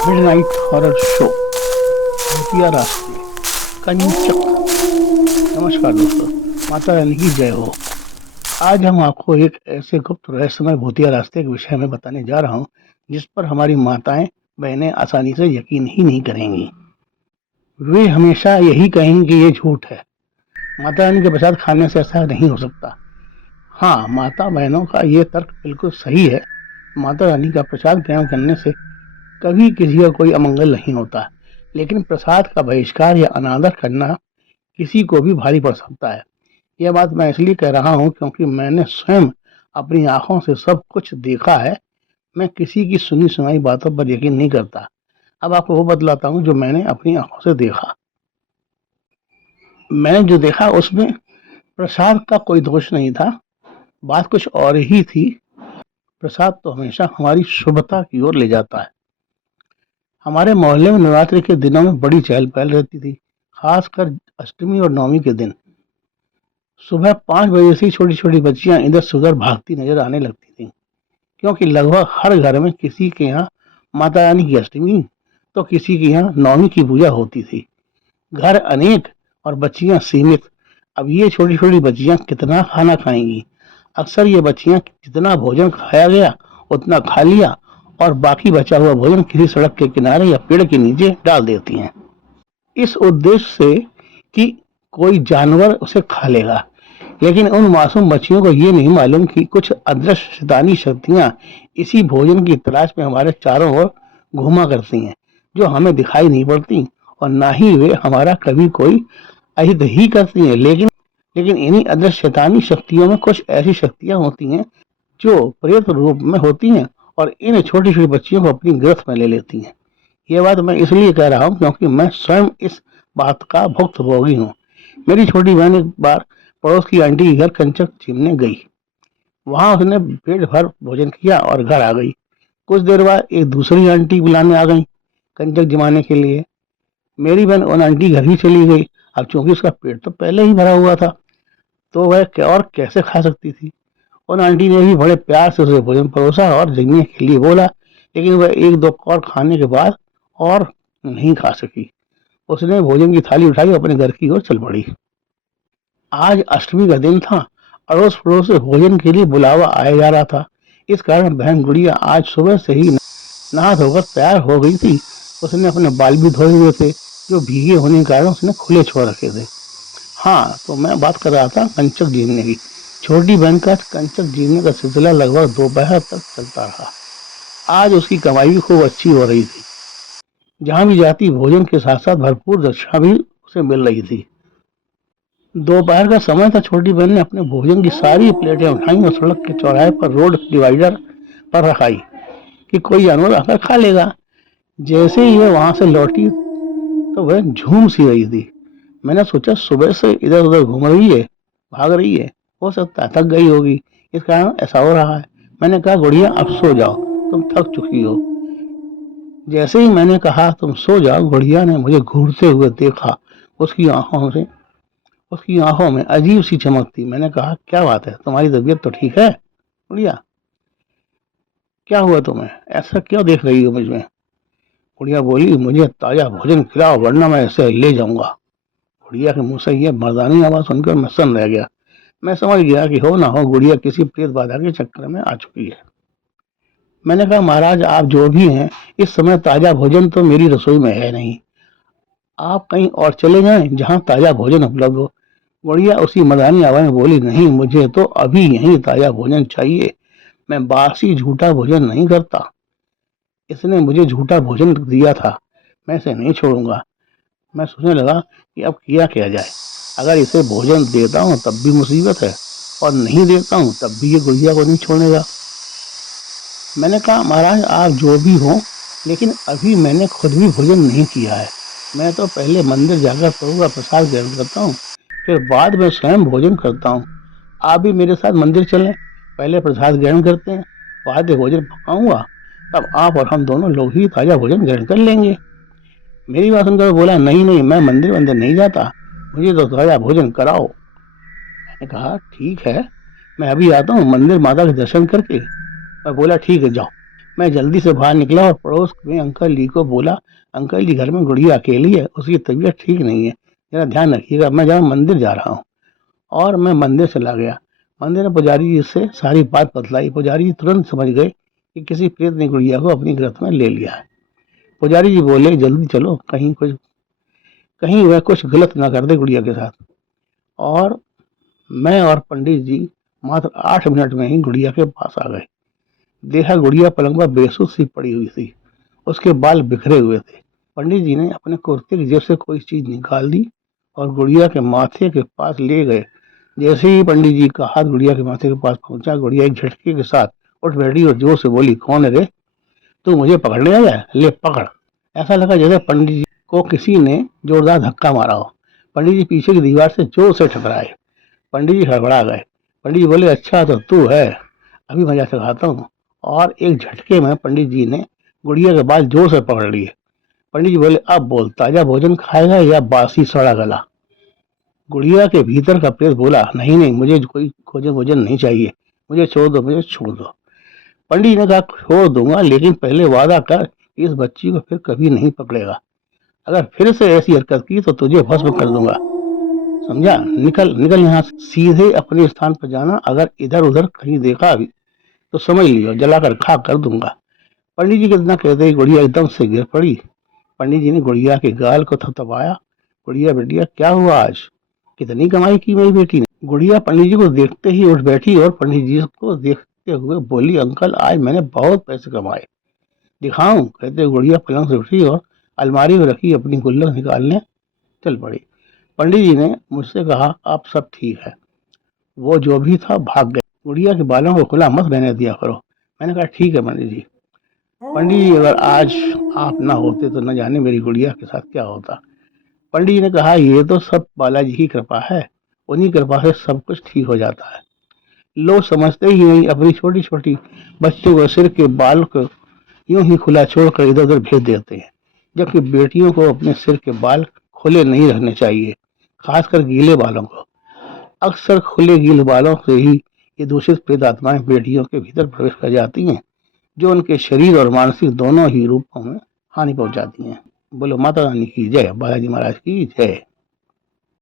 Midnight horror show भूतिया रास्ते कंचक। नमस्कार दोस्तों, माता रानी की जय हो। आज हम आपको एक ऐसे गुप्त रहस्यमय भूतिया रास्ते के विषय में बताने जा रहा हूँ जिस पर हमारी माताएं बहनें आसानी से यकीन ही नहीं करेंगी। वे हमेशा यही कहेंगी कि ये झूठ है, माता रानी के प्रसाद खाने से ऐसा नहीं हो सकता। हाँ, माता बहनों का ये तर्क बिल्कुल सही है। माता रानी का प्रसाद ग्रहण करने से कभी किसी का कोई अमंगल नहीं होता, लेकिन प्रसाद का बहिष्कार या अनादर करना किसी को भी भारी पड़ सकता है। यह बात मैं इसलिए कह रहा हूँ क्योंकि मैंने स्वयं अपनी आंखों से सब कुछ देखा है। मैं किसी की सुनी सुनाई बातों पर यकीन नहीं करता। अब आपको वो बतलाता हूँ जो मैंने अपनी आंखों से देखा। मैंने जो देखा उसमें प्रसाद का कोई दोष नहीं था, बात कुछ और ही थी। प्रसाद तो हमेशा हमारी शुभता की ओर ले जाता है। हमारे मोहल्ले में नवरात्रि के दिनों में बड़ी चहल पहल रहती थी, खासकर अष्टमी और नवमी के दिन। सुबह 5 बजे से ही छोटी छोटी बच्चियां इधर से उधर भागती नजर आने लगती थीं, क्योंकि लगभग हर घर में किसी के यहाँ माता रानी की अष्टमी तो किसी के यहाँ नवमी की पूजा होती थी। घर अनेक और बच्चियां सीमित। अब ये छोटी छोटी बच्चियां कितना खाना खाएंगी। अक्सर ये बच्चियां जितना भोजन खाया गया उतना खा लिया और बाकी बचा हुआ भोजन किसी सड़क के किनारे या पेड़ के नीचे डाल देती हैं, इस उद्देश्य से कि कोई जानवर उसे खा लेगा। लेकिन उन मासूम बच्चियों को ये नहीं मालूम कि कुछ अदृश्य शैतानी शक्तियां इसी भोजन की तलाश में हमारे चारों ओर घूमा करती हैं, जो हमें दिखाई नहीं पड़ती और ना ही वे हमारा कभी कोई अहित ही करती हैं। लेकिन इन्हीं अदृश्य शैतानी शक्तियों में कुछ ऐसी शक्तियां होती हैं जो प्रेत रूप में होती हैं और इन छोटी छोटी बच्चियों को अपनी गिरफ्त में ले लेती हैं। ये बात मैं इसलिए कह रहा हूँ क्योंकि मैं स्वयं इस बात का भुक्तभोगी हूँ। मेरी छोटी बहन एक बार पड़ोस की आंटी के घर कंचक छीनने गई। वहां उसने पेट भर भोजन किया और घर आ गई। कुछ देर बाद एक दूसरी आंटी बुलाने आ गई कंचक जमाने के लिए। मेरी बहन उन आंटी घर ही चली गई। अब चूंकि उसका पेट तो पहले ही भरा हुआ था, तो वह क्या और कैसे खा सकती थी। उन आंटी ने भी बड़े प्यार से उसे भोजन परोसा और जगने के लिए बोला, लेकिन वह एक दो कौर खाने के बाद और नहीं खा सकी। उसने भोजन की थाली उठाई और अपने घर की ओर चल पड़ी। आज अष्टमी का दिन था। अड़ोस पड़ोस से भोजन के लिए बुलावा आया जा रहा था। इस कारण बहन गुड़िया आज सुबह से ही नहा धोकर तैयार हो गई थी। उसने अपने बाल भी धोए हुए थे, जो भीगे होने के कारण उसने खुले छोड़ रखे थे। हाँ, तो मैं बात कर रहा था कंचक जीतने की। छोटी बहन का कंचक जीतने का सिलसिला लगभग दोपहर तक चलता रहा। आज उसकी कमाई भी खूब अच्छी हो रही थी। जहां भी जाती भोजन के साथ साथ भरपूर दक्षिणा भी उसे मिल रही थी। दोपहर का समय था। छोटी बहन ने अपने भोजन की सारी प्लेटें उठाई और सड़क के चौराहे पर रोड डिवाइडर पर रखाई कि कोई जानवर आकर खा लेगा। जैसे ही वह वहां से लौटी तो वह झूम सी रही थी। मैंने सोचा सुबह से इधर उधर घूम रही है, भाग रही है, हो सकता है थक गई होगी, इस कारण ऐसा हो रहा है। मैंने कहा गुड़िया अब सो जाओ, तुम थक चुकी हो। जैसे ही मैंने कहा तुम सो जाओ, गुड़िया ने मुझे घूरते हुए देखा। उसकी आंखों में अजीब सी चमक थी। मैंने कहा क्या बात है, तुम्हारी तबीयत तो ठीक है गुड़िया? क्या हुआ तुम्हें, ऐसा क्यों देख रही हो मुझमें? गुड़िया बोली, मुझे ताजा भोजन खिलाओ वरना मैं इसे ले जाऊंगा। गुड़िया के मुंह से यह मर्दानी आवाज सुनकर मैं सन्न रह गया। मैं समझ गया कि हो ना हो गुड़िया किसी प्रेत बाधा के चक्कर में आ चुकी है। मैंने कहा महाराज आप जो भी हैं, इस समय ताजा भोजन तो मेरी रसोई में है नहीं। आप कहीं और चले जाएं जहां ताजा भोजन उपलब्ध हो। गुड़िया उसी मर्दानी आवाज में बोली, नहीं मुझे तो अभी यहीं ताजा भोजन चाहिए। मैं बासी झूठा भोजन नहीं करता। इसने मुझे झूठा भोजन दिया था, मैं इसे नहीं छोड़ूंगा। मैं सोचने लगा कि अब किया क्या जाए। अगर इसे भोजन देता हूँ तब भी मुसीबत है और नहीं देता हूँ तब भी ये गुड़िया को नहीं छोड़ेगा। मैंने कहा महाराज आप जो भी हो, लेकिन अभी मैंने खुद भी भोजन नहीं किया है। मैं तो पहले मंदिर जाकर प्रभु का प्रसाद ग्रहण करता हूँ, फिर बाद में स्वयं भोजन करता हूँ। आप भी मेरे साथ मंदिर चलें, पहले प्रसाद ग्रहण करते हैं, बाद में भोजन पकाऊंगा, तब आप और हम दोनों लोग ही ताजा भोजन ग्रहण कर लेंगे। मेरी बात सुनकर बोला, नहीं नहीं मैं मंदिर मंदिर नहीं जाता, मुझे तो ताजा भोजन कराओ। मैंने कहा ठीक है, मैं अभी आता हूँ मंदिर माता के दर्शन करके। मैं बोला ठीक है जाओ। मैं जल्दी से बाहर निकला और पड़ोस में अंकल जी को बोला, अंकल जी घर में गुड़िया अकेली है, उसकी तबीयत ठीक नहीं है, जरा ध्यान रखिएगा, मैं जरा मंदिर जा रहा हूँ। और मैं मंदिर चला गया। मंदिर में पुजारी जी से सारी बात बतलाई। पुजारी जी तुरंत समझ गए कि किसी प्रेत ने गुड़िया को अपनी गिरफ्त में ले लिया है। पुजारी जी बोले, जल्दी चलो, कहीं वह कुछ गलत ना कर दे गुड़िया के साथ। और मैं और पंडित जी मात्र 8 मिनट में ही गुड़िया के पास आ गए। देखा गुड़िया पलंग पर बेसुध सी पड़ी हुई थी, उसके बाल बिखरे हुए थे। पंडित जी ने अपने कुर्ते की जेब से कोई चीज निकाल दी और गुड़िया के माथे के पास ले गए। जैसे ही पंडित जी का हाथ गुड़िया के माथे के पास पहुंचा, गुड़िया एक झटके के साथ उठ बैठी और जोर से बोली, कौन है रे, तू मुझे पकड़ने आया है, ले पकड़। ऐसा लगा जैसे पंडित जी को किसी ने जोरदार धक्का मारा हो। पंडित जी पीछे की दीवार से जोर से टकराए। पंडित जी हड़बड़ा गए। पंडित जी बोले, अच्छा तो तू है, अभी मजा सिखाता हूँ। और एक झटके में पंडित जी ने गुड़िया के बाल जोर से पकड़ लिए। पंडित जी बोले, अब बोल, ताजा भोजन खाएगा या बासी सड़ा गला? गुड़िया के भीतर का प्रेत बोला, नहीं नहीं, मुझे कोई भोजन भोजन नहीं चाहिए, मुझे छोड़ दो, मुझे छोड़ दो। पंडित जी ने कहा, छोड़ दूंगा, लेकिन पहले वादा कर कि इस बच्ची को फिर कभी नहीं पकड़ेगा। अगर फिर से ऐसी हरकत की तो तुझे भस्म कर दूंगा, समझा? निकल निकल यहाँ से, सीधे अपने स्थान पर जाना। अगर इधर उधर कहीं देखा भी तो समझ लियो जलाकर खाक कर दूंगा। पंडित जी कितना कहते ही गुड़िया एकदम से गिर पड़ी। पंडित जी ने गुड़िया के गाल को थपथपाया। गुड़िया बेटिया, क्या हुआ आज, कितनी कमाई की मेरी बेटी ने? गुड़िया पंडित जी को देखते ही उठ बैठी और पंडित जी को देखते हुए बोली, अंकल आज मैंने बहुत पैसे कमाए, दिखाऊं? कहते गुड़िया पलंग से उठी और अलमारी में रखी अपनी गुल्लक निकालने चल पड़ी। पंडित जी ने मुझसे कहा, अब सब ठीक है, वो जो भी था भाग गए, गुड़िया के बालों को खुला मत रहने दिया करो। मैंने कहा, ठीक है पंडित जी। पंडित जी, अगर आज आप ना होते तो न जाने मेरी गुड़िया के साथ क्या होता। पंडित जी ने कहा, ये तो सब बालाजी की कृपा है, उन्हीं कृपा से सब कुछ ठीक हो जाता है। लोग समझते ही नहीं, अपनी छोटी छोटी बच्चों को सिर के बाल को यूं ही खुला छोड़कर इधर उधर भेज देते हैं, जबकि बेटियों को अपने सिर के बाल खुले नहीं रखने चाहिए, खासकर गीले बालों को। अक्सर खुले गीले बालों से ही ये दूषित प्रेत आत्माएं बेटियों के भीतर प्रवेश कर जाती हैं, जो उनके शरीर और मानसिक दोनों ही रूपों में हानि पहुंचाती हैं। बोलो माता रानी की जय, बालाजी महाराज की जय।